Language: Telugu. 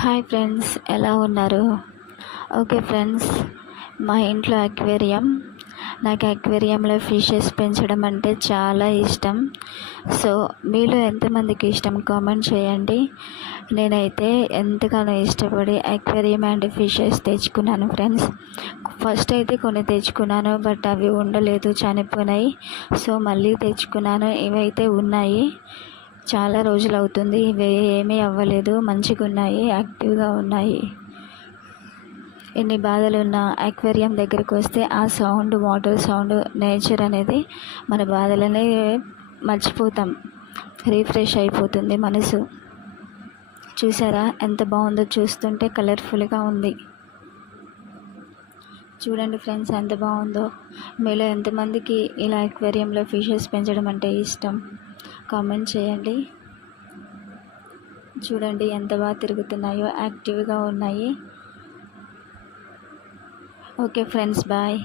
హాయ్ ఫ్రెండ్స్, ఎలా ఉన్నారు? ఓకే ఫ్రెండ్స్, మా ఇంట్లో అక్వేరియం. నాకు అక్వేరియంలో ఫిషెస్ పెంచడం అంటే చాలా ఇష్టం. సో మీలో ఎంతమందికి ఇష్టం కామెంట్ చేయండి. నేనైతే ఎంతగానో ఇష్టపడి అక్వేరియం అండ్ ఫిషెస్ తెచ్చుకున్నాను ఫ్రెండ్స్. ఫస్ట్ అయితే కొన్ని తెచ్చుకున్నాను, బట్ అవి ఉండలేదు, చనిపోయినాయి. సో మళ్ళీ తెచ్చుకున్నాను. ఇవైతే ఉన్నాయి, చాలా రోజులు అవుతుంది. ఇవి ఏమీ అవ్వలేదు, మంచిగా ఉన్నాయి, యాక్టివ్గా ఉన్నాయి. ఎన్ని బాధలున్నా అక్వేరియం దగ్గరికి వస్తే ఆ సౌండ్, వాటర్ సౌండ్, నేచర్ అనేది మన బాధలనే మర్చిపోతాం. రీఫ్రెష్ అయిపోతుంది మనసు. చూసారా ఎంత బాగుందో? చూస్తుంటే కలర్ఫుల్గా ఉంది. చూడండి ఫ్రెండ్స్, ఎంత బాగుందో. మీలో ఎంతమందికి ఇలా అక్వేరియంలో ఫిషెస్ పెంచడం అంటే ఇష్టం కామెంట్ చేయండి. చూడండి ఎంత బాగా తిరుగుతున్నాయో, యాక్టివ్గా ఉన్నాయి. Okay friends, bye.